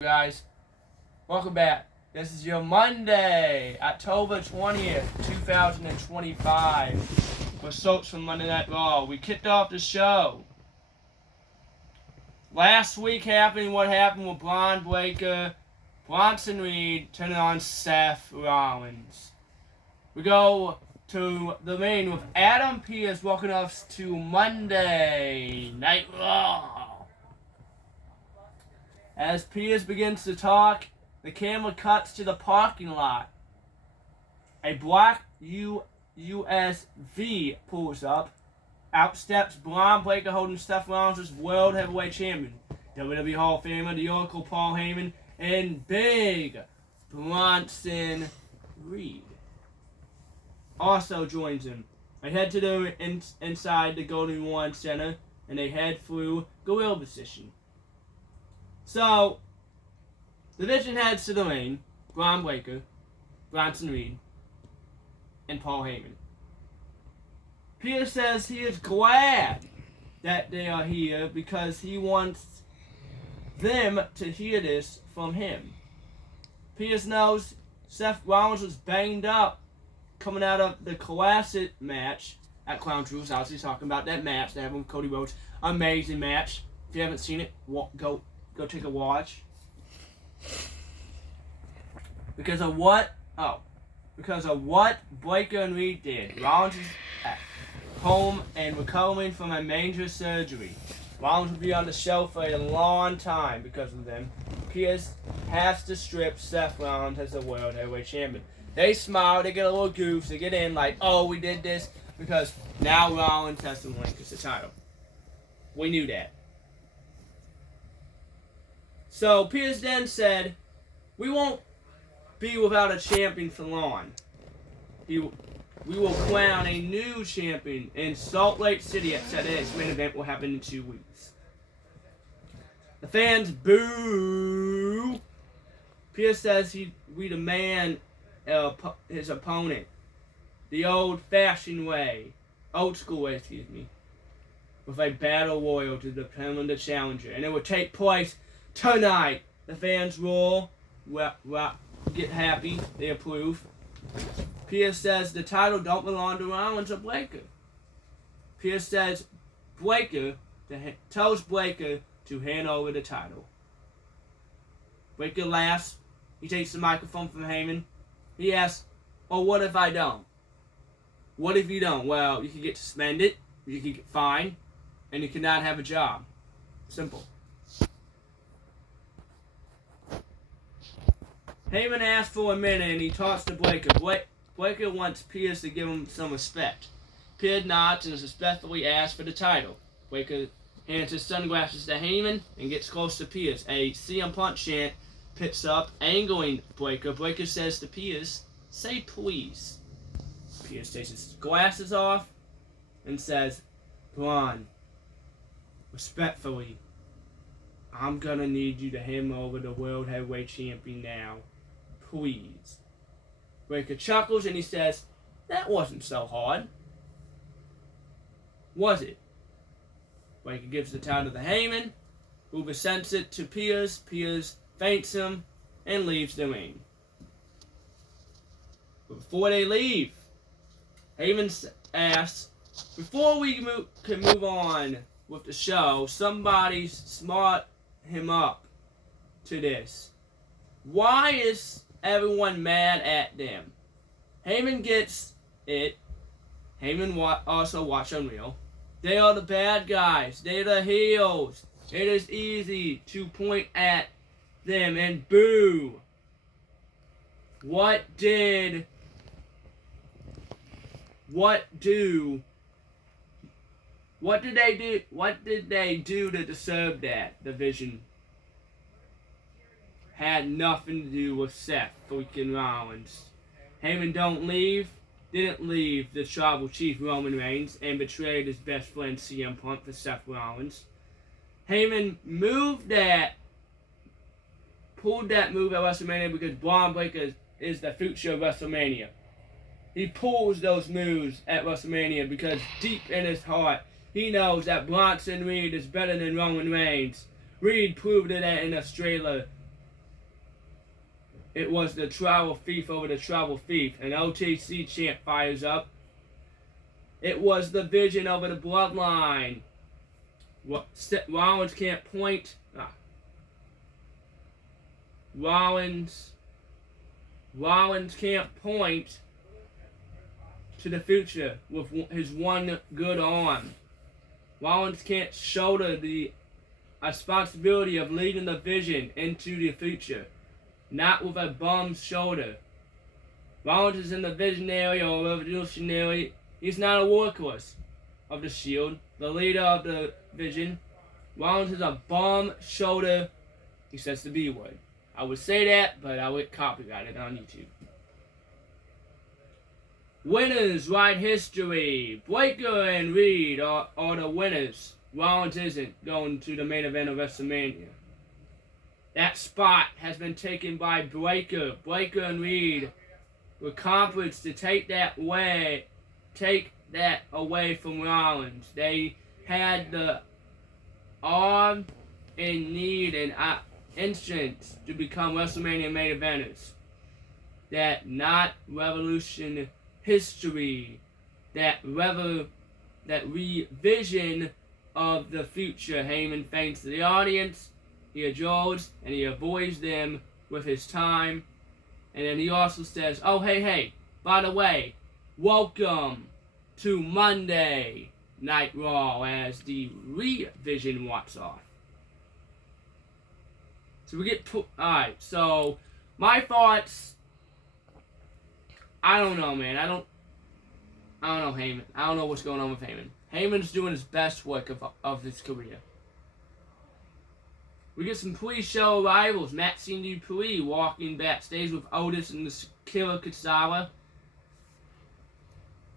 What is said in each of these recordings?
Guys, welcome back. This is your Monday, October 20th, 2025. Results from Monday Night Raw. We kicked off the show. Last week happened what happened with Braun Breaker, Bronson Reed turning on Seth Rollins. We go to the main with Adam Pearce welcoming us to Monday Night Raw. As Pearce begins to talk, the camera cuts to the parking lot. A black USV pulls up. Out steps Braun Breaker holding Seth Rollins as World Heavyweight Champion. WWE Hall of Famer, the Oracle Paul Heyman, and Big Bronson Reed also joins him. They head to the inside the Golden One Center, and they head through Gorilla Position. So, the division heads to the ring, Braun Breaker, Bronson Reed, and Paul Heyman. Pearce says he is glad that they are here because he wants them to hear this from him. Pearce knows Seth Rollins was banged up coming out of the classic match at Crown Jewels. Obviously talking about that match they have with Cody Rhodes. Amazing match. If you haven't seen it, go take a watch. Because of what Breaker and Reed did. Rollins is at home and recovering from a major surgery. Rollins will be on the show for a long time because of them. Pearce has to strip Seth Rollins as the World Heavyweight Champion. They smile, they get a little goof, they get in like, oh, we did this because now Rollins has to relinquish the title. We knew that. So Pearce then said, we won't be without a champion for long. We will crown a new champion in Salt Lake City at Saturday's main event will happen in 2 weeks. The fans boo. Pearce says we demand his opponent the old school way, with a battle royal to determine the challenger, and it will take place tonight. The fans roar, get happy, they approve. Pearce says the title don't belong to Rollins or Breaker. Pearce says tells Breaker to hand over the title. Breaker laughs. He takes the microphone from Heyman. He asks, oh, what if I don't? What if you don't? Well, you can get suspended, you can get fined, and you cannot have a job. Simple. Heyman asks for a minute and he talks to Breaker. Breaker wants Pearce to give him some respect. Pearce nods and respectfully asks for the title. Breaker hands his sunglasses to Heyman and gets close to Pearce. A CM Punk chant picks up, angling Breaker. Breaker says to Pearce, say please. Pearce takes his glasses off and says, Braun, respectfully, I'm gonna need you to hand over the World Heavyweight Champion now. Please. Breaker chuckles and he says, that wasn't so hard. Was it? Breaker gives the title to Heyman, who presents it to Pearce. Pearce faints him and leaves the ring. But before they leave, Heyman asks, before we can move on with the show, somebody smart him up to this. Why is everyone mad at them? Heyman gets it. Heyman also watch Unreal. They are the bad guys. They are the heels. It is easy to point at them and boo. What did they do? What did they do to deserve that? Division had nothing to do with Seth freaking Rollins. Heyman didn't leave the tribal chief Roman Reigns and betrayed his best friend CM Punk for Seth Rollins. Heyman pulled that move at WrestleMania because Braun Breaker is the future of WrestleMania. He pulls those moves at WrestleMania because deep in his heart, he knows that Bronson Reed is better than Roman Reigns. Reed proved it in Australia It was the Tribal Thief over the Tribal Thief. An OTC chant fires up. It was the Vision over the Bloodline. Rollins can't point. Rollins can't point to the future with his one good arm. Rollins can't shoulder the responsibility of leading the Vision into the future, not with a bum's shoulder. Rollins is in the visionary or revolutionary. He's not a workhorse of the Shield, the leader of the Vision. Rollins is a bum shoulder. He says the B word. I would say that, but I would copyright it on YouTube. Winners write history. Breakker and Reed are the winners. Rollins isn't going to the main event of WrestleMania. That spot has been taken by Breakker. Breakker and Reed were conferenced to take that away from Rollins. They had the arm and need and instance to become WrestleMania main eventers. That not revolution history, that revision of the future. Heyman thanks the audience, he adores, and he avoids them with his time. And then he also says, oh, hey, by the way, welcome to Monday Night Raw, as the revision walks off. So we get alright, so my thoughts, I don't know, man. I don't know Heyman. I don't know what's going on with Heyman. Heyman's doing his best work of his career. We get some pre-show arrivals. Maxine Dupree walking backstage with Otis and the Killer Kutsala.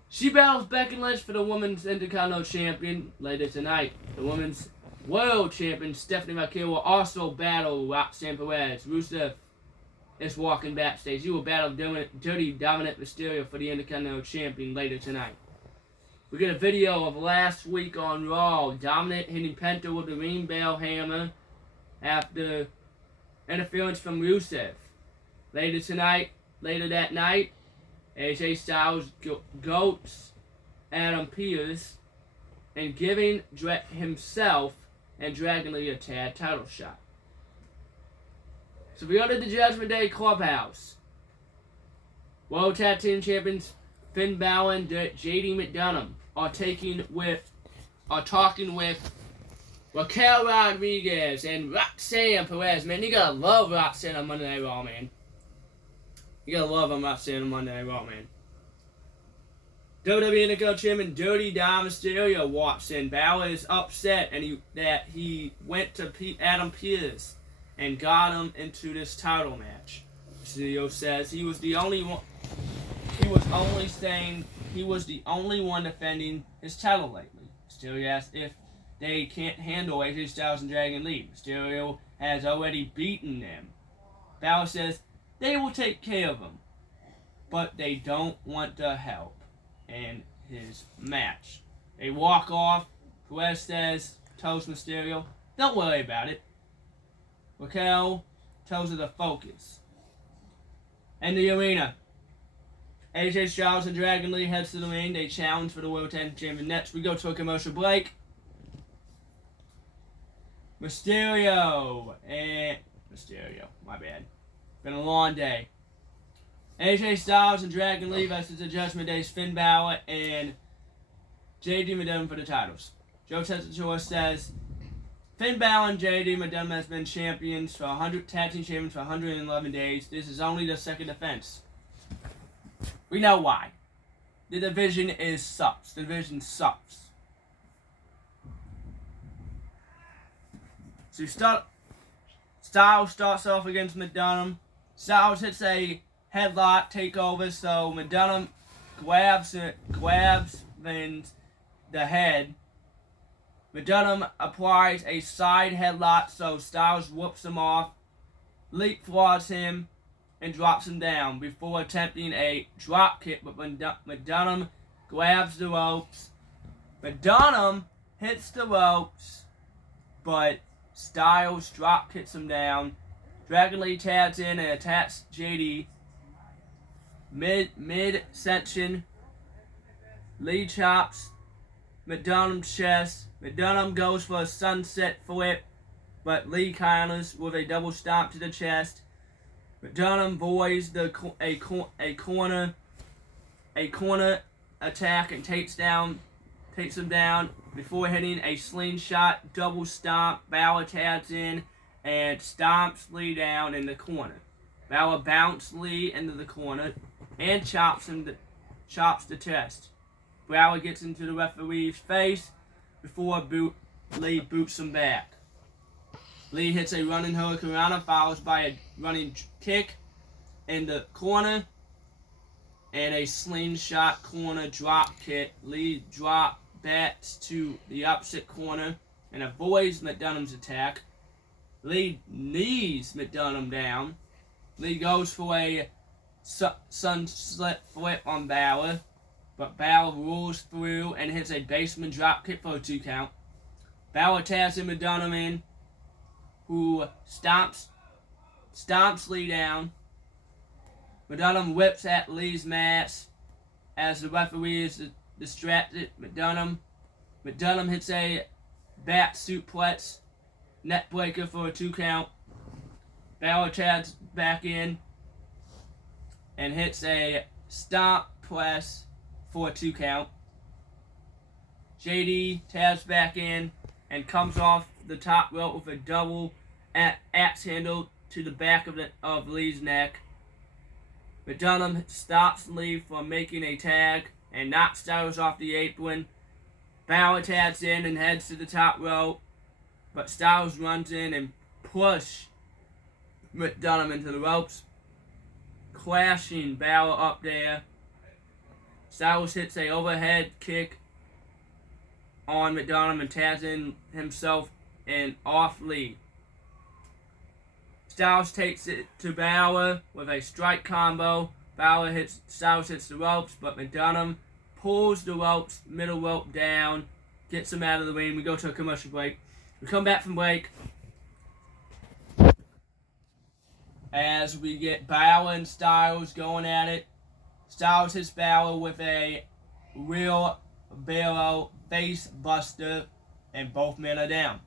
She battles Becky Lynch for the Women's Intercontinental Champion later tonight. The Women's World Champion Stephanie McMahon will also battle Roxanne Perez. Rusev is walking backstage. He will battle Dirty Dominant Mysterio for the Intercontinental Champion later tonight. We get a video of last week on Raw. Dominant hitting Penta with the ring bell hammer after interference from Rusev. Later that night, AJ Styles goats Adam Pearce and giving himself and Dragon Lee a tag title shot. So we go to the Judgment Day Clubhouse. World Tag Team Champions Finn Balor and JD McDonough are talking with Raquel Rodriguez and Roxanne Perez. Man, you gotta love Roxanne on Monday Night Raw, man. You gotta love Roxanne on Monday Night Raw, man. WWE Intercontinental Champion Dirty Dom Mysterio walks in. Balor is upset that he went to Adam Pearce and got him into this title match. Mysterio says he was the only one. He was only saying he was the only one defending his title lately. Mysterio asks if they can't handle AJ Styles and Dragon Lee. Mysterio has already beaten them. Balor says they will take care of him, but they don't want the help in his match. They walk off. Perez tells Mysterio, don't worry about it. Raquel tells her to focus. In the arena, AJ Styles and Dragon Lee heads to the ring. They challenge for the World Tag Team Champion. Next, we go to a commercial break. Mysterio, my bad. Been a long day. AJ Styles and Dragon Lee versus the Judgment Day's Finn Balor and JD McDonough for the titles. Joe Tessitore says Finn Balor and JD McDonough has been champions for tag team champions for 111 days. This is only the second defense. We know why. The division sucks. The division sucks. So Styles starts off against McDonough. Styles hits a headlock takeover, so McDonough grabs the head. McDonough applies a side headlock, so Styles whoops him off, leapfrogs him, and drops him down before attempting a drop kick, but McDonough grabs the ropes. McDonough hits the ropes, but Styles drop kicks him down, Dragon Lee taps in and attacks JD. Mid-section, Lee chops McDonald's chest. McDonald goes for a sunset flip, but Lee counters with a double stomp to the chest. McDonald avoids a corner attack and takes him down before hitting a slingshot double stomp. Balor taps in and stomps Lee down in the corner. Balor bounces Lee into the corner and chops the chest. Balor gets into the referee's face before Lee boots him back. Lee hits a running hurricanrana, followed by a running kick in the corner and a slingshot corner drop kick. Lee drop backs to the opposite corner and avoids McDonald's attack. Lee knees McDonald down. Lee goes for a sunset flip on Balor, but Balor rolls through and hits a basement drop kick for a 2 count. Balor taps in McDonald in, who stomps Lee down. McDonald whips at Lee's mask as the referee is distracted. McDonald hits a back suplex neck breaker for a 2 count. Balor taps back in and hits a stomp press for a 2 count. JD taps back in and comes off the top rope with a double axe handle to the back of Lee's neck. McDonald stops Lee from making a tag and knocks Styles off the apron. Balor taps in and heads to the top rope, but Styles runs in and pushes McDonald into the ropes, crashing Balor up there. Styles hits a overhead kick on McDonald and taps in himself and off Lee. Styles takes it to Balor with a strike combo. Styles hits the ropes, but McDonald pulls the ropes, middle rope down, gets him out of the ring. We go to a commercial break. We come back from break as we get Balor and Styles going at it. Styles hits Balor with a real barrel face buster, and both men are down.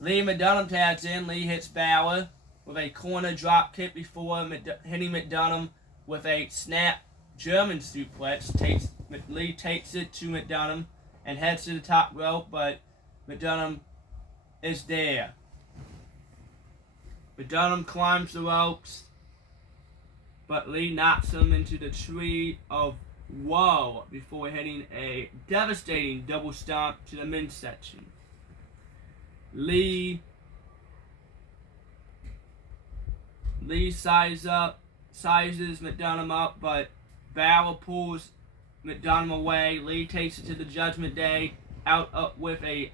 Lee McDonald taps in. Lee hits Balor with a corner drop kick before hitting McDonald with a snap German suplex. Lee takes it to McDonald and heads to the top rope, but McDonald is there. McDonald climbs the ropes, but Lee knocks him into the tree of woe before hitting a devastating double stomp to the men's section. Lee sizes McDonald up, but Balor pulls McDonald away. Lee takes it to the Judgment Day, out with a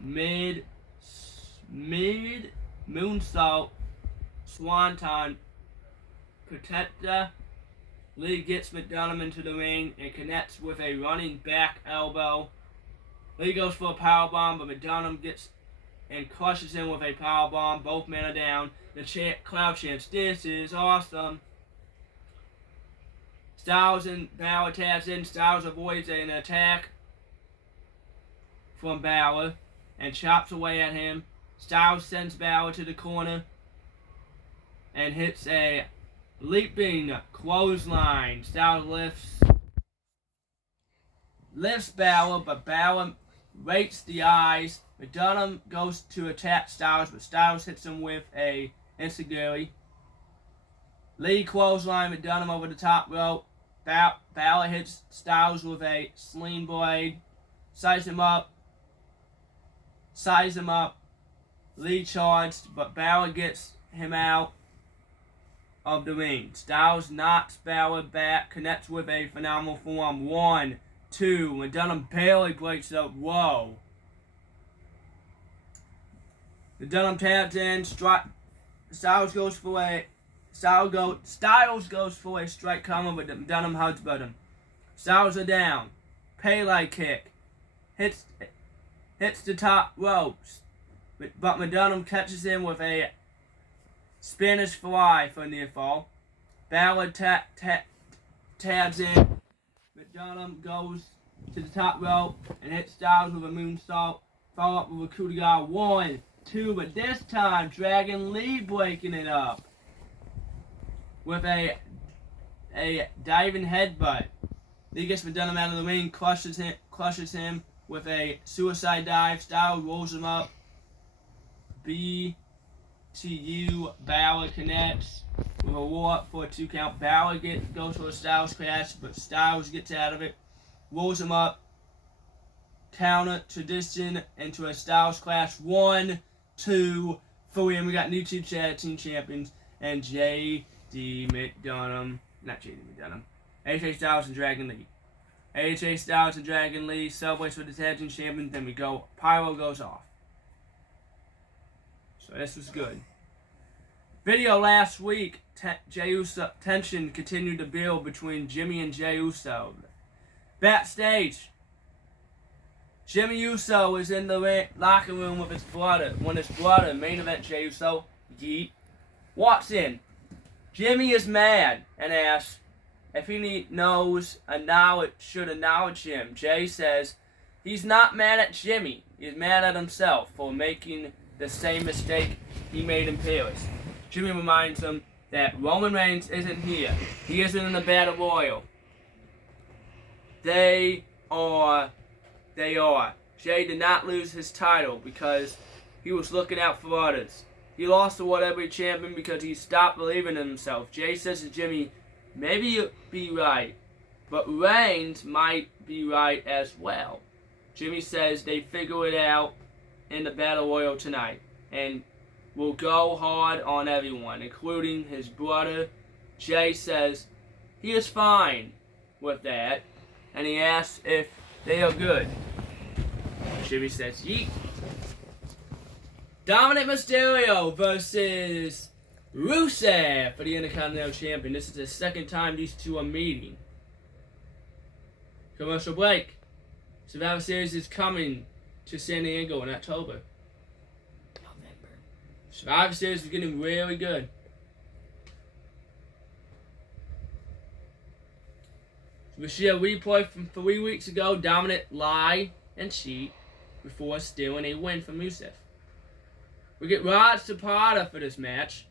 mid moonsault swanton protector. Lee gets McDonald into the ring and connects with a running back elbow. Lee goes for a powerbomb, but McDonald gets and crushes him with a powerbomb. Both men are down. The crowd chants, "This is awesome." Styles and Balor taps in. Styles avoids an attack from Balor and chops away at him. Styles sends Balor to the corner and hits a leaping clothesline. Styles lifts Balor, but Balor rakes the eyes. McDonald goes to attack Styles, but Styles hits him with a enziguri. Lee clothesline McDonald over the top rope. Balor hits Styles with a sling blade. Size him up. Lee charged, but Balor gets him out of the ring. Styles knocks Balor back, connects with a phenomenal form. 1, 2, McDonald barely breaks up. Whoa. McDonald taps in. Styles goes for a strike combo, but McDonald hugs button. Styles are down. Pele kick. Hits the top ropes. but McDonough catches him with a Spanish fly for a near fall. Balor tabs in. McDonough goes to the top rope and hits Styles with a moonsault. Follow up with a coup de grace. 1, 2, but this time Dragon Lee breaking it up with a diving headbutt. Lee gets McDonough out of the ring, crushes him with a suicide dive. Styles rolls him up. BTU Balor connects with a roll up for a 2 count. Balor goes for a Styles crash, but Styles gets out of it. Rolls him up. Counter tradition into a Styles clash. 1, 2, 3, and we got new two tag team champions and J.D. McDonough, not J.D. McDonough, AJ Styles and Dragon Lee. AJ Styles and Dragon Lee celebrates with the tag team champions. Then we go. Pyro goes off. So this was good. Video last week. Jey Uso tension continued to build between Jimmy and Jey Uso. Backstage. Jimmy Uso is in the locker room with his brother. When his brother, main event Jey Uso, walks in. Jimmy is mad and asks if he should acknowledge him. Jey says he's not mad at Jimmy. He's mad at himself for making the same mistake he made in Paris. Jimmy reminds him that Roman Reigns isn't here. He isn't in the Battle Royal. They are. Jey did not lose his title because he was looking out for others. He lost the World Heavyweight Champion because he stopped believing in himself. Jey says to Jimmy, maybe you'll be right, but Reigns might be right as well. Jimmy says they figure it out in the Battle Royal tonight and will go hard on everyone, including his brother. Jey says he is fine with that, and he asks if they are good. Jimmy says, yeet. Dominic Mysterio versus Rusev for the Intercontinental Champion. This is the second time these two are meeting. Commercial break. Survivor Series is coming to San Diego in October. November. Survivor Series is getting really good. We see a replay from 3 weeks ago. Dominic lie and cheat before stealing a win from Rusev. We get Rod Zapata for this match.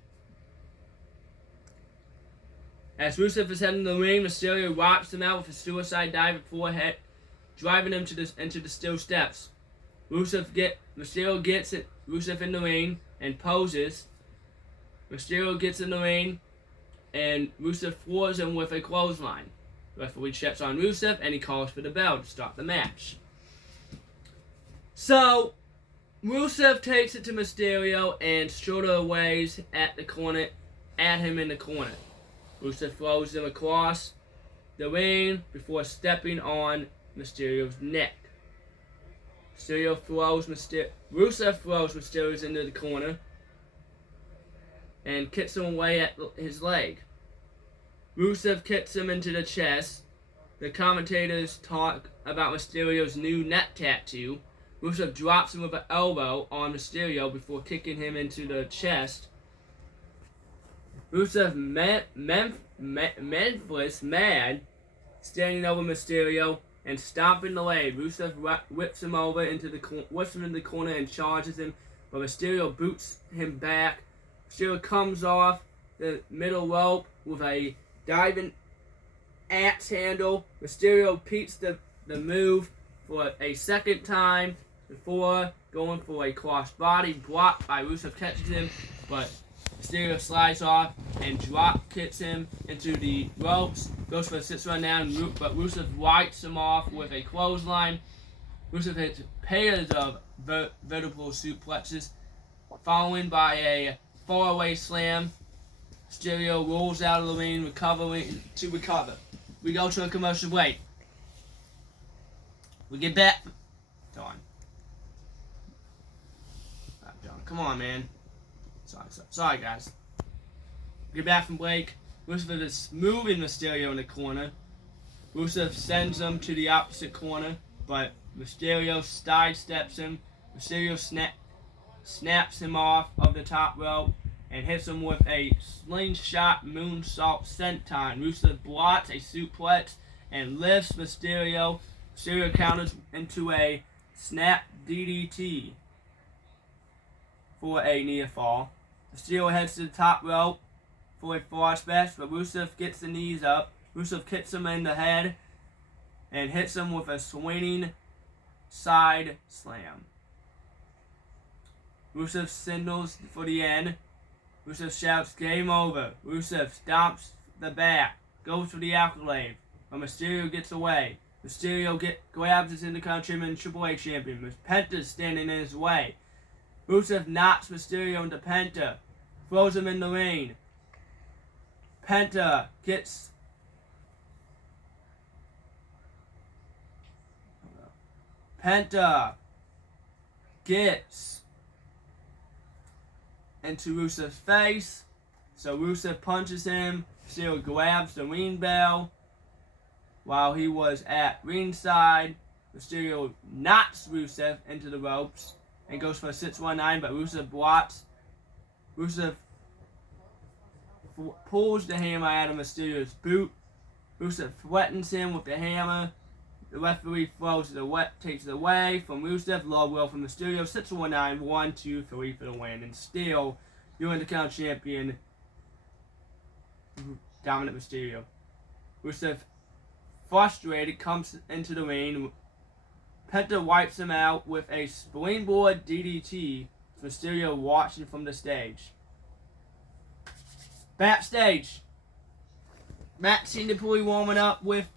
As Rusev is heading to the ring, Mysterio wipes him out with a suicide dive before driving him into the steel steps. Mysterio gets Rusev in the ring and poses. Mysterio gets in the ring and Rusev floors him with a clothesline. The referee checks on Rusev and he calls for the bell to start the match. So, Rusev takes it to Mysterio and shoulder aways at him in the corner. Rusev throws him across the ring before stepping on Mysterio's neck. Rusev throws Mysterio into the corner and kicks him away at his leg. Rusev kicks him into the chest. The commentators talk about Mysterio's new neck tattoo. Rusev drops him with an elbow on Mysterio before kicking him into the chest. Rusev Memphis mad, standing over Mysterio and stomping the leg. Rusev whips him into the corner and charges him, but Mysterio boots him back. Mysterio comes off the middle rope with a diving axe handle. Mysterio repeats the move for a second time before going for a crossbody blocked by Rusev. Catches him, but Mysterio slides off and drop kicks him into the ropes. Goes for a 6 run down, but Rusev wipes him off with a clothesline. Rusev hits pairs of vertical suplexes, following by a far-away slam. Mysterio rolls out of the ring, to recover. We go to a commercial break. We get back. Darn. Come on, man. Sorry, guys. We get back from break. Rusev is moving Mysterio in the corner. Rusev sends him to the opposite corner, but Mysterio sidesteps him. Mysterio snaps him off of the top rope and hits him with a slingshot moonsault senton. Rusev blocks a suplex and lifts Mysterio. Mysterio counters into a snap DDT for a near fall. Mysterio heads to the top rope for a fall splash, but Rusev gets the knees up. Rusev kicks him in the head and hits him with a swinging side slam. Rusev signals for the end. Rusev shouts, "Game over." Rusev stomps the back, goes for the accolade, but Mysterio gets away. Mysterio grabs his Intercontinental Champion and Triple H Champion. Penta's standing in his way. Rusev knocks Mysterio into Penta, throws him in the ring. Penta gets into Rusev's face, so Rusev punches him. Mysterio grabs the ring bell while he was at ringside. Mysterio knocks Rusev into the ropes and goes for a 619, but Rusev blocks. Rusev pulls the hammer out of Mysterio's boot. Rusev threatens him with the hammer. The referee takes it away from Rusev. Low will from Mysterio. 619, 1, 2, 3 for the win. And still, your Intercontinental Champion, Dominic Mysterio. Rusev, frustrated, comes into the ring. Penta wipes him out with a springboard DDT. Mysterio watching from the stage. Backstage, Matt seemed to be warming up with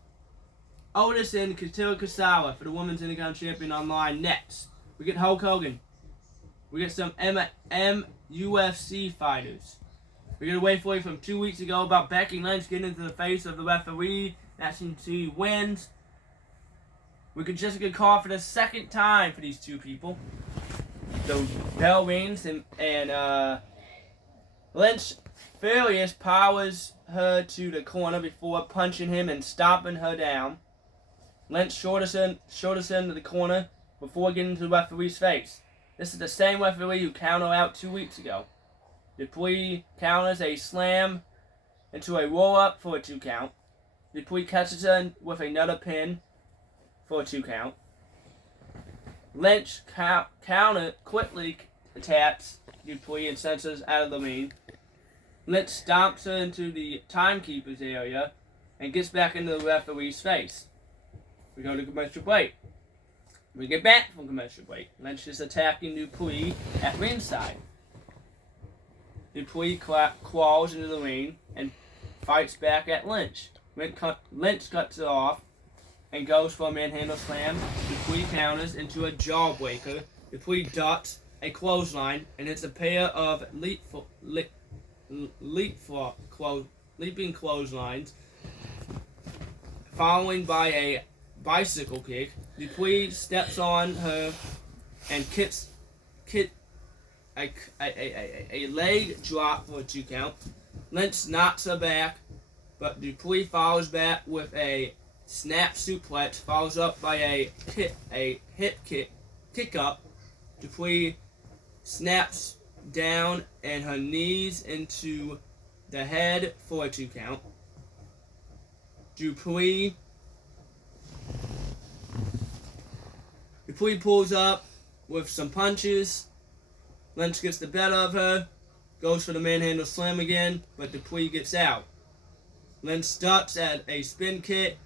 Otis and Katila Kasawa for the Women's Intercontinental Champion online. Next, we get Hulk Hogan. We get some UFC fighters. We get a wait for you from 2 weeks ago about Becky Lynch getting into the face of the referee. That seems to wins. We get Jessica Carr for the second time for these two people. So bell rings and Lynch furious powers her to the corner before punching him and stomping her down. Lynch shoulders him to the corner before getting to the referee's face. This is the same referee who counted out 2 weeks ago. Dupuis counters a slam into a roll-up for a 2 count. Dupuis catches her with another pin for a 2 count. Lynch quickly attacks Dupuis and sends her out of the ring. Lynch stomps her into the timekeeper's area and gets back into the referee's face. We go to commercial break. We get back from commercial break. Lynch is attacking Dupuis at ringside. Dupuis crawls into the ring and fights back at Lynch. Lynch cuts it off and goes for a manhandle slam. Dupuis counters into a jawbreaker. Dupuis ducks a clothesline and hits a pair of leaping clotheslines, following by a bicycle kick. Dupuis steps on her and kicks a leg drop for a 2 count. Lynch knocks her back, but Dupuis follows back with a snap suplex, follows up by a hip kick up. Dupuis snaps down and her knees into the head for a 2 count. Dupuis pulls up with some punches. Lynch gets the better of her, goes for the manhandle slam again, but Dupuis gets out. Lynch ducks at a spin kick,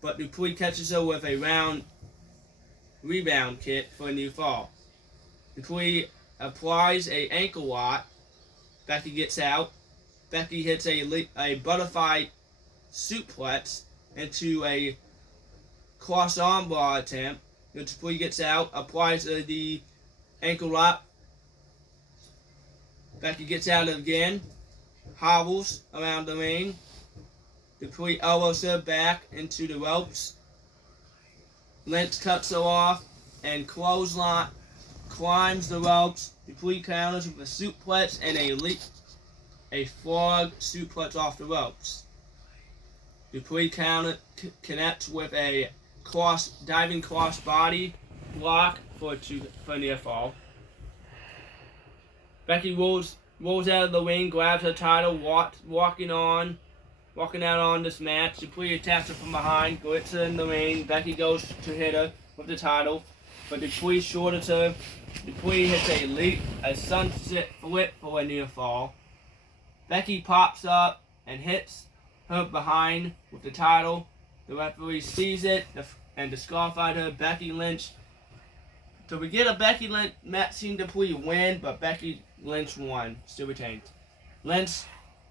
but Dupuis catches her with a round rebound kick for a new fall. Dupuis applies a ankle lock. Becky gets out. Becky hits a butterfly suplex into a cross armbar attempt. Dupuis gets out, applies the ankle lock. Becky gets out again, hobbles around the ring. Dupuis elbows her back into the ropes. Lynch cuts her off and clothesline climbs the ropes. Dupuis counters with a suplex and a frog suplex off the ropes. Dupuis connects with a diving cross body block for a near fall. Becky rolls out of the ring, grabs her title, walking out on this match. Dupree attacks her from behind, gets her in the ring. Becky goes to hit her with the title, but Dupree shortens her. Dupree hits a sunset flip for a near fall. Becky pops up and hits her behind with the title. The referee sees it and disqualified her. Becky Lynch. So we get a Becky Lynch matching Dupree win, but Becky Lynch won, still retained. Lynch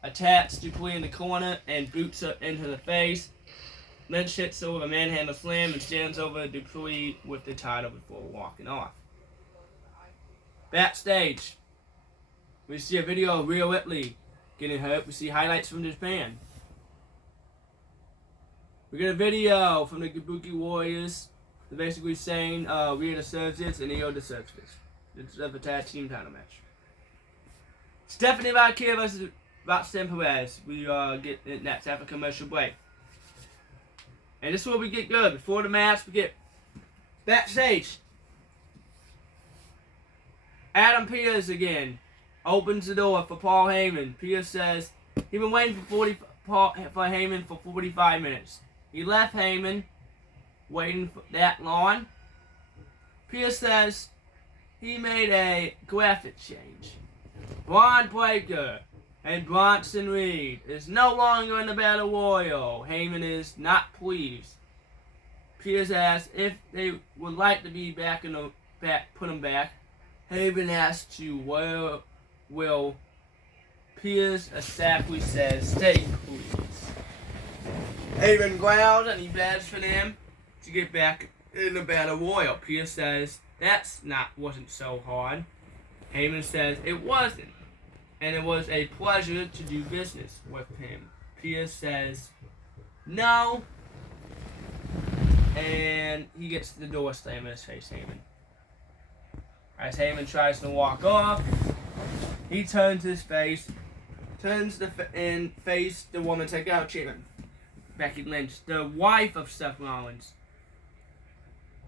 attacks Dupree in the corner and boots her into the face. Lynch hits her with a manhandle slam and stands over Dupree with the title before walking off. Backstage, we see a video of Rhea Ripley getting hurt. We see highlights from Japan. We get a video from the Kabuki Warriors. They're basically saying Rhea deserves this and Io deserves this. It's a tag team title match. Stephanie Valkyrie versus Roxanne Perez. We get in that after commercial break. And this is where we get good. Before the match, we get backstage. Adam Pearce again opens the door for Paul Heyman. Pearce says he's been waiting for Heyman for 45 minutes. He left Heyman waiting for that long. Pearce says he made a graphic change. Braun Breaker and Bronson Reed is no longer in the Battle Royal. Heyman is not pleased. Pearce asks if they would like to be back put him back. Heyman asks to will Pearce exactly says stay please. Heyman growls and he begs for them to get back in the Battle Royal. Pearce says wasn't so hard. Heyman says it wasn't, and it was a pleasure to do business with him. Pearce says no, and he gets the door slammed in his face. Heyman. As Heyman tries to walk off, he turns his face, and face the woman taking out treatment. Becky Lynch, the wife of Seth Rollins.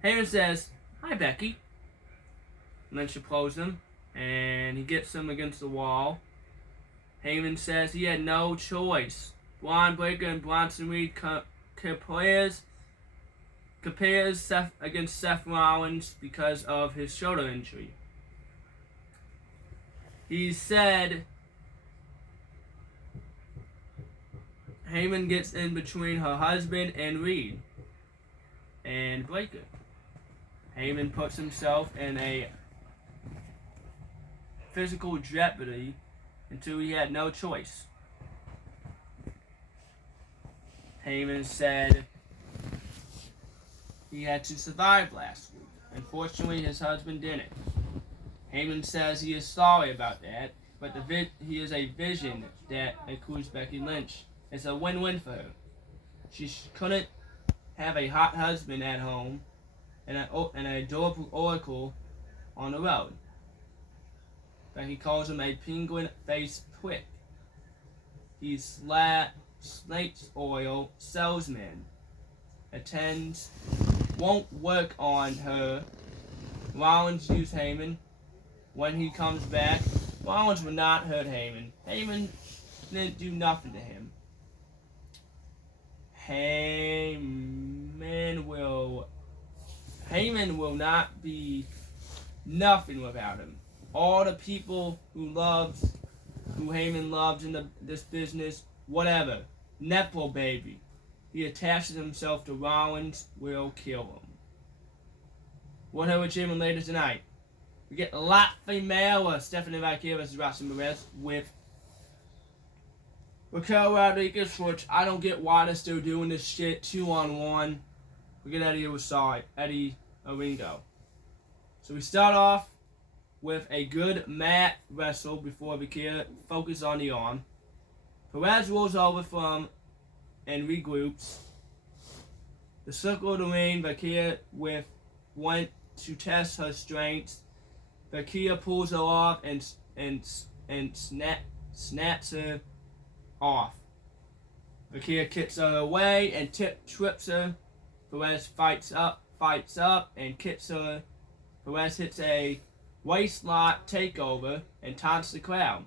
Heyman says, "Hi, Becky." Lynch approaches him, and he gets him against the wall. Heyman says he had no choice. Braun Breaker and Bronson Reed compares Seth against Seth Rollins because of his shoulder injury. He said Heyman gets in between her husband and Reed and Breaker. Heyman puts himself in a physical jeopardy until he had no choice. Heyman said he had to survive last week. Unfortunately, his husband didn't. Heyman says he is sorry about that, but he is a vision that includes Becky Lynch. It's a win-win for her. She couldn't have a hot husband at home and an adorable oracle on the road. Becky calls him a penguin-faced prick. He's snakes oil salesman. Won't work on her. Rollins used Heyman. When he comes back, Rollins will not hurt Heyman. Heyman didn't do nothing to him. Heyman will not be nothing without him. All the people who Heyman loves in this business, whatever. Nepo baby. He attaches himself to Rollins, will kill him. What her achievement later tonight? We get a lot female Stephanie Valkyrie versus Roxanne Perez with Raquel Rodriguez, which I don't get why they're still doing this shit 2-on-1. We get Eddie Oringo. So we start off with a good mat wrestle before Valkyrie focus on the arm. Perez rolls over from and regroups. The circle of the ring, Valkyrie went to test her strength. Valkyrie pulls her off and snaps her off. Valkyrie kicks her away and trips her. Perez fights up and kicks her. Perez hits a waist lock takeover and taunts the crowd.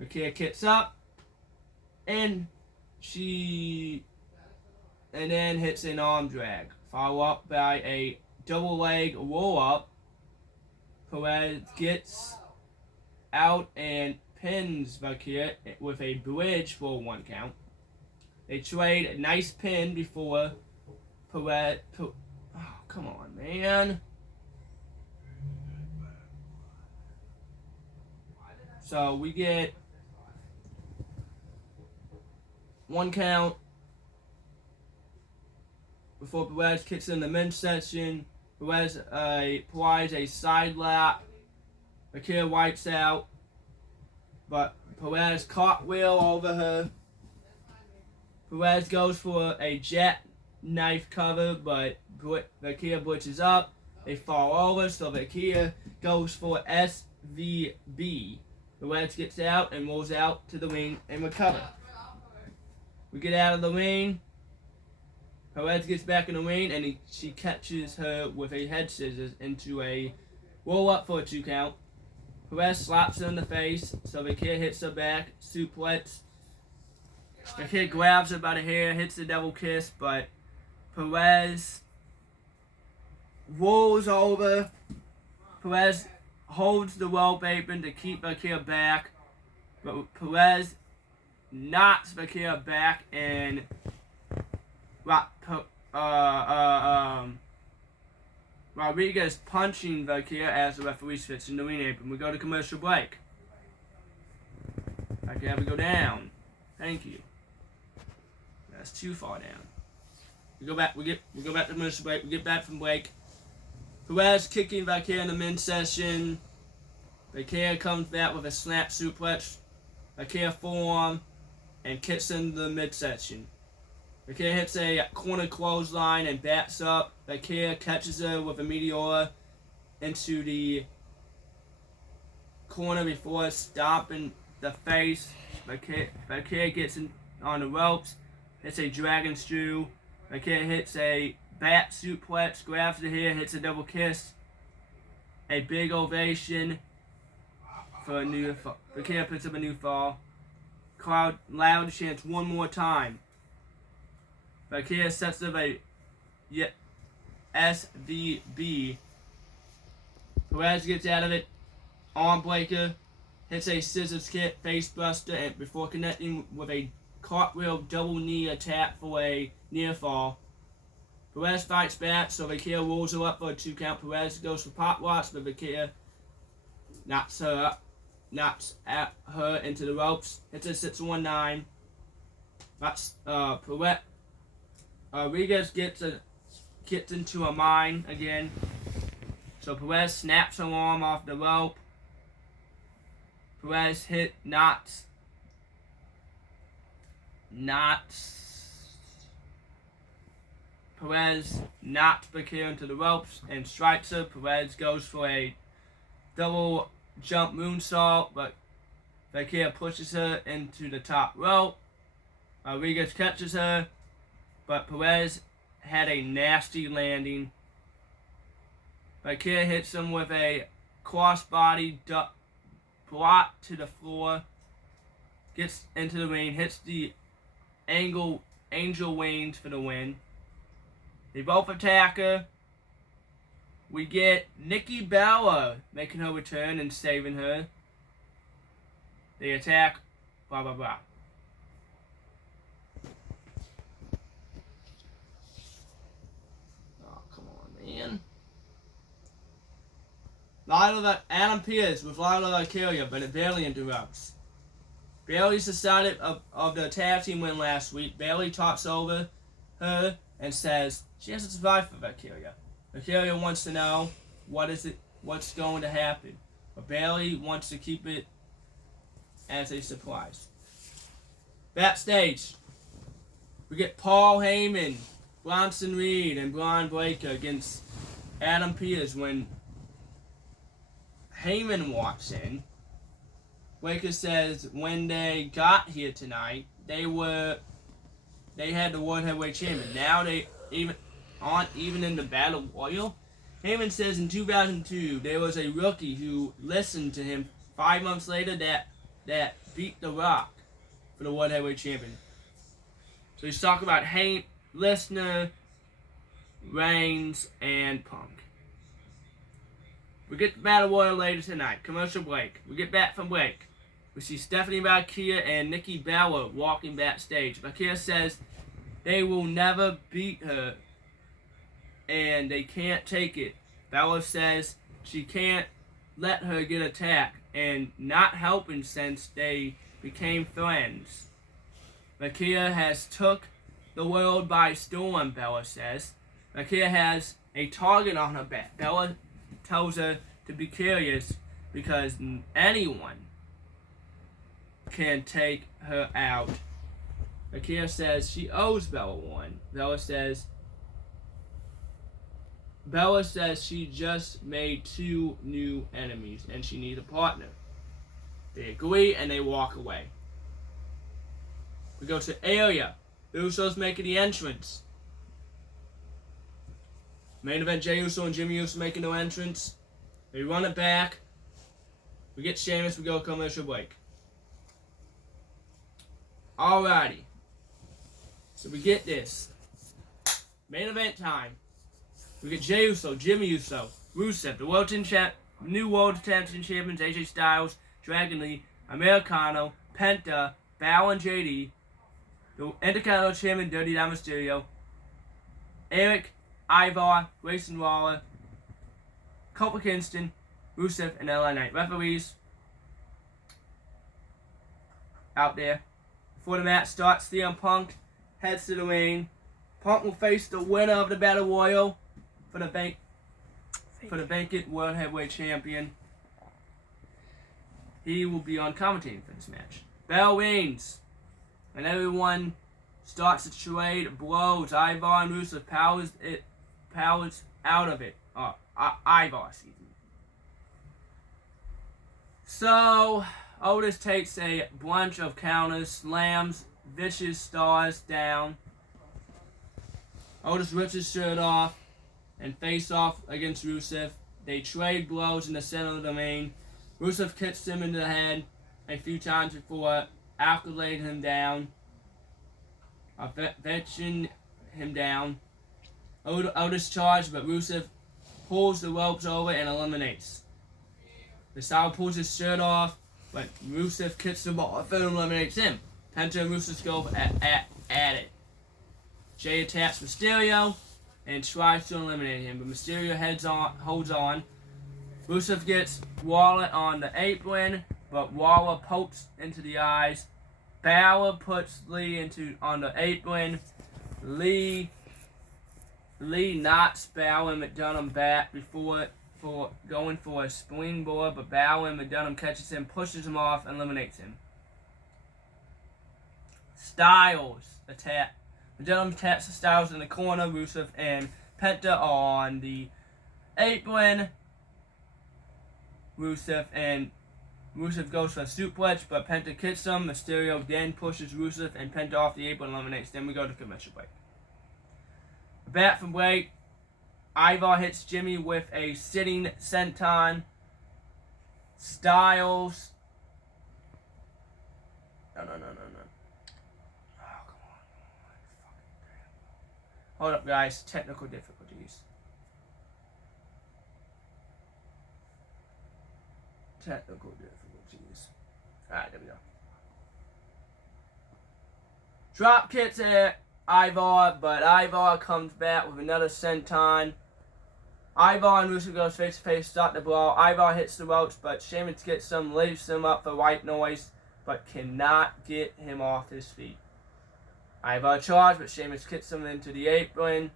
Vakia kicks up, and then hits an arm drag, followed up by a double leg roll up. Perez gets out and pins Vakia with a bridge for 1 count. They trade a nice pin before Perez. Oh, come on, man. So we get 1 count before Perez kicks in the midsection. Perez applies a side lap. Vakia wipes out, but Perez cartwheel over her. Perez goes for a jackknife cover, but Vakia butches up. They fall over, so Vakia goes for SVB. Perez gets out and rolls out to the ring and recover. We get out of the ring. Perez gets back in the ring, and she catches her with a head scissors into a roll up for a 2 count. Perez slaps her in the face, so Vakia hits her back, suplex. Vakia grabs her by the hair, hits the double kiss, but Perez rolls over. Perez holds the rope apron to keep Vakia back, but Perez knocks Vakia back and Rodriguez punching Vakia as the referee switches in the ring apron. We go to commercial break. Vakia, we go down. Thank you. That's too far down. We go back to commercial break. We get back from break. Perez kicking Vakia in the midsection. Vakia comes back with a snap suplex. Vakia forearm and kicks into the midsection. Vakia hits a corner clothesline and backs up. Vakia catches her with a meteora into the corner before stomping the face. Vakia gets on the ropes, hits a dragon screw. Vakia hits a bat suplex, grabs the hair, hits a double kiss. A big ovation for a new fall. Vakia puts up a new fall. Crowd loud chants 1 more time. Vakia sets up a SVB. Perez gets out of it. Arm breaker. Hits a scissors kick, face buster, and before connecting with a cartwheel double knee attack for a near fall. Perez fights back, so Vakia rolls her up for a 2 count. Perez goes for pop locks, but Vakia knocks her into the ropes. Hits a 619. Perez Rodriguez gets into a mine again. So Perez snaps her arm off the rope. Perez knocks Vakia into the ropes and strikes her. Perez goes for a double jump moonsault, but Vakia pushes her into the top rope. Rodriguez catches her, but Perez had a nasty landing. Vakia hits him with a crossbody block to the floor. Gets into the ring, hits the angel wings for the win. They both attack her. We get Nikki Bella making her return and saving her. They attack, blah blah blah. Oh, come on, man. Adam Pierce with Lila Valkyria, but it barely interrupts. Bailey's the side of the tag team win last week. Bailey talks over her and says she hasn't survived for Valkyria. Valkyria wants to know what's going to happen, but Bailey wants to keep it as a surprise. Backstage, we get Paul Heyman, Bronson Reed, and Braun Breaker against Adam Pierce when Heyman walks in. Breaker says when they got here tonight, they had the World Heavyweight Champion. Now they aren't even in the Battle Royal. Heyman says in 2002 there was a rookie who listened to him 5 months later that beat The Rock for the World Heavyweight Champion. So he's talking about Lesnar, Reigns, and Punk. We get the Battle Royal later tonight. Commercial break. We get back from break. We see Stephanie Valkyria and Nikki Bella walking backstage. Valkyria says they will never beat her and they can't take it. Bella says she can't let her get attacked and not helping since they became friends. Valkyria has took the world by storm, Bella says. Valkyria has a target on her back. Bella tells her to be curious because anyone can take her out. Valkyria says she owes Bella one. Bella says she just made 2 new enemies and she needs a partner. They agree and they walk away. We go to area. The Usos making the entrance. Main event, Jey Uso and Jimmy Uso making no entrance. They run it back. We get Sheamus. We go commercial break. Alrighty. So we get this. Main event time. We get Jey Uso, Jimmy Uso, Rusev, the new World Champion Champions, AJ Styles, Dragon Lee, Americano, Penta, Balor and JD, the Intercontinental Champion, Dirty Dom Mysterio, Eric, Ivar, Grayson Waller, Kofi Kingston, Rusev, and LA Knight. Referees out there. Before the match starts, CM Punk heads to the ring. Punk will face the winner of the Battle Royal for the vacant World Heavyweight Champion. He will be on commentating for this match. Bell rings, and everyone starts to trade blows. Ivar and Rusev powers out of it. Ivar, excuse me. So Otis takes a bunch of counters, slams Vicious Stars down. Otis rips his shirt off and face off against Rusev. They trade blows in the center of the ring. Rusev kicks him into the head a few times before accolading him down, fetching him down. Otis charged, but Rusev pulls the ropes over and eliminates. The Star pulls his shirt off, but Rusev kicks him off and eliminates him. Penta and Rusev go at it. Jey attacks Mysterio and tries to eliminate him, but Mysterio holds on. Rusev gets Waller on the apron, but Waller pokes into the eyes. Balor puts Lee on the apron. Lee knocks Balor and McDonough back for going for a springboard, but Balor and McDonough catches him, pushes him off, and eliminates him. Styles attack. McDonough attacks Styles in the corner. Rusev and Penta on the apron. Rusev goes for a suplex, but Penta kicks him. Mysterio then pushes Rusev and Penta off the apron and eliminates. Then we go to commercial break. Back from break, Ivar hits Jimmy with a sitting senton. Styles. No. Oh, come on. Hold up, guys. Technical difficulties. Alright, there we go. Drop kicks at Ivar, but Ivar comes back with another senton. Ivar and Rusev goes face to face, start the brawl. Ivar hits the ropes, but Sheamus gets him, lifts him up for white noise, but cannot get him off his feet. Ivar charged, but Sheamus kicks him onto the apron.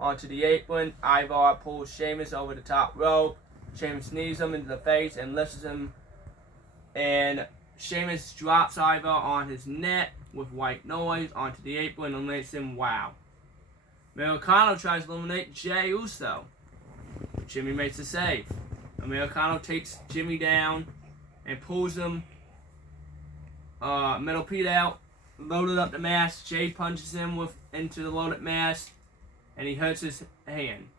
Ivar pulls Sheamus over the top rope. Sheamus knees him into the face and lifts him. And Sheamus drops Ivar on his neck with white noise onto the apron and eliminates him. Wow. Americano tries to eliminate Jey Uso. Jimmy makes a save. Americano takes Jimmy down and pulls him metal Pete out, loaded up the mask. Jey punches him into the loaded mask and he hurts his hand.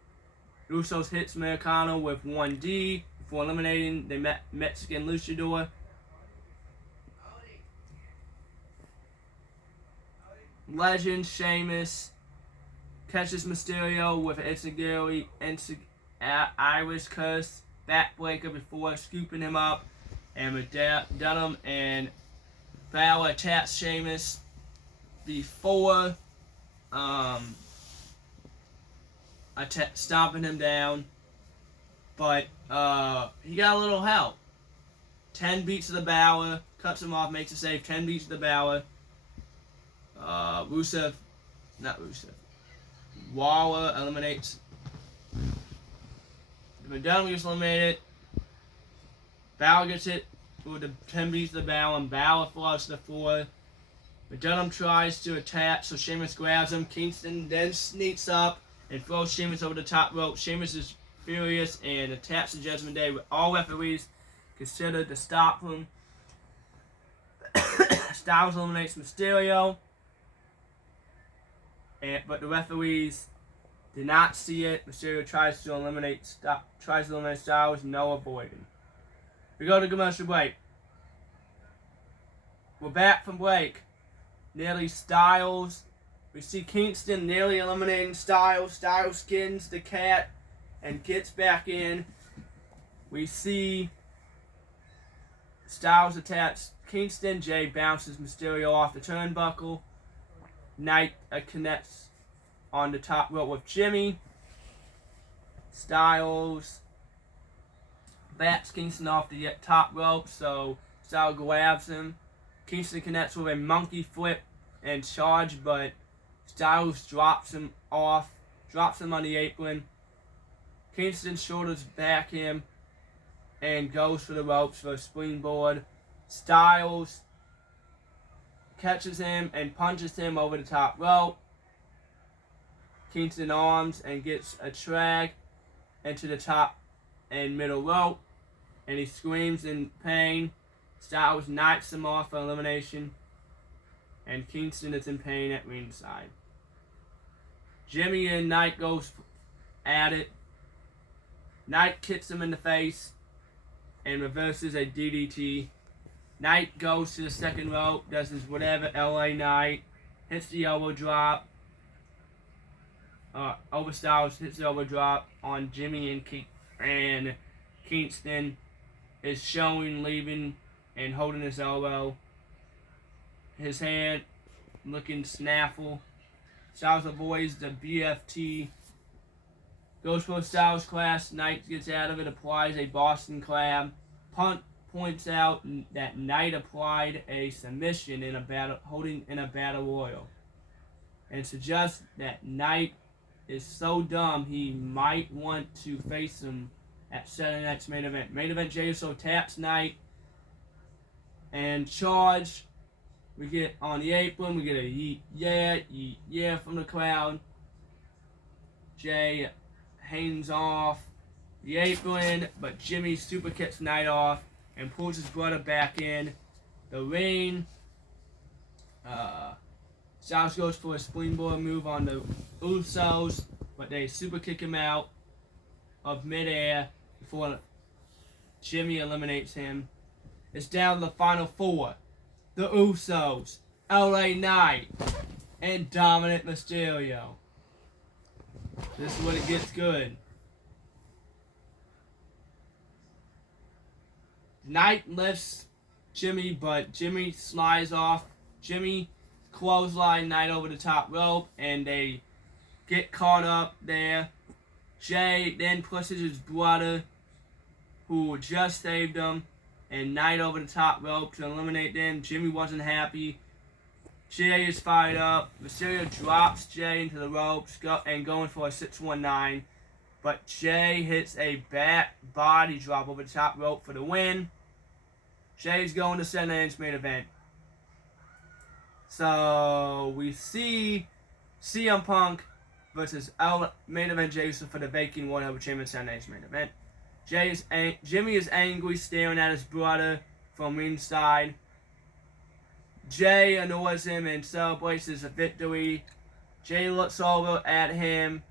Usos hits Americano with 1D before eliminating the Mexican luchador. Legend Sheamus catches Mysterio with an Irish curse backbreaker before scooping him up, and Dunham and Balor attacks Sheamus before stomping him down, but he got a little help. 10 beats to the Balor, cuts him off, makes a save. 10 beats to the Balor. Waller eliminates. Dunham gets eliminated. Balor gets hit with the 10 beats to the Balor, and Balor falls to the floor. Dunham tries to attack, so Sheamus grabs him. Kingston then sneaks up and throws Sheamus over the top rope. Sheamus is furious and attacks the Judgment Day, with all referees considered to stop him. Styles eliminates Mysterio, but the referees did not see it. Mysterio tries to eliminate Styles, no avoiding. We go to commercial break. We're back from break. Nearly Styles. We see Kingston nearly eliminating Styles. Styles skins the cat and gets back in. We see Styles attacks Kingston. Jay bounces Mysterio off the turnbuckle. Knight connects on the top rope with Jimmy. Styles bats Kingston off the top rope, so Styles grabs him. Kingston connects with a monkey flip and charge, but Styles drops him on the apron. Kingston shoulders back him and goes for the ropes for a springboard. Styles catches him and punches him over the top rope. Kingston arms and gets a drag into the top and middle rope, and he screams in pain. Styles knocks him off for elimination, and Kingston is in pain at ringside. Jimmy and Knight goes at it. Knight kicks him in the face and reverses a DDT. Knight goes to the second rope, does his whatever LA Knight, hits the elbow drop. Over Styles hits the elbow drop on Jimmy, and Kingston is showing, leaving, and holding his elbow. His hand looking snaffle. Styles avoids the BFT. Goes for a Styles class. Knight gets out of it, applies a Boston Crab. Punt points out that Knight applied a submission in a battle royal, and suggests that Knight is so dumb he might want to face him at Saturday night's main event. Main event, Jey Uso taps Knight and charge. We get on the apron. We get a yeet yeah from the crowd. Jay hangs off the apron, but Jimmy super kicks Knight off and pulls his brother back in the ring. Styles goes for a springboard move on the Usos, but they super kick him out of midair before Jimmy eliminates him. It's down to the final four. The Usos, LA Knight, and Dominic Mysterio. This is when it gets good. Knight lifts Jimmy, but Jimmy slides off. Jimmy clothesline Knight over the top rope, and they get caught up there. Jay then pushes his brother, who just saved him, and Knight over the top rope to eliminate them. Jimmy wasn't happy. Jay is fired up. Mysterio drops Jay into the ropes and going for a 619, but Jay hits a back body drop over the top rope for the win. Jay's going to Saturday night's main event. So we see CM Punk versus main event Jey Uso for the vacant World Heavyweight Championship Saturday night's main event. Jimmy is angry, staring at his brother from ringside. Jay annoys him and celebrates his victory. Jay looks over at him,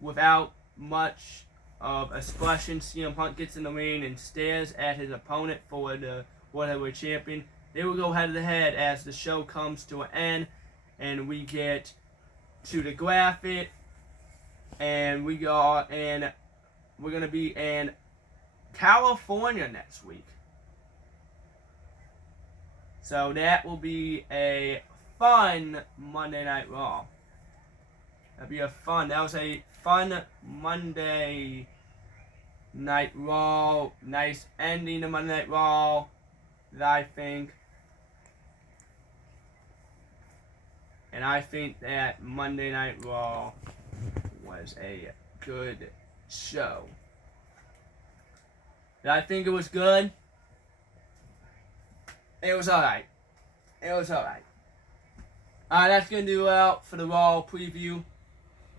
without much of a splashing, CM Punk gets in the ring and stares at his opponent for the World Heavyweight Champion. They will go head to head as the show comes to an end, and we get to the graphic, and we're gonna be in California next week. So that will be a fun Monday Night Raw. That was a fun Monday Night Raw. Nice ending to Monday Night Raw, that I think. And I think that Monday Night Raw was a good show. Did I think it was good? It was alright. Alright, that's going to do it out for the Raw preview.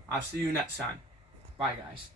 I'll see you next time. Bye, guys.